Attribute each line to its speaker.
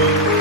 Speaker 1: Thank you.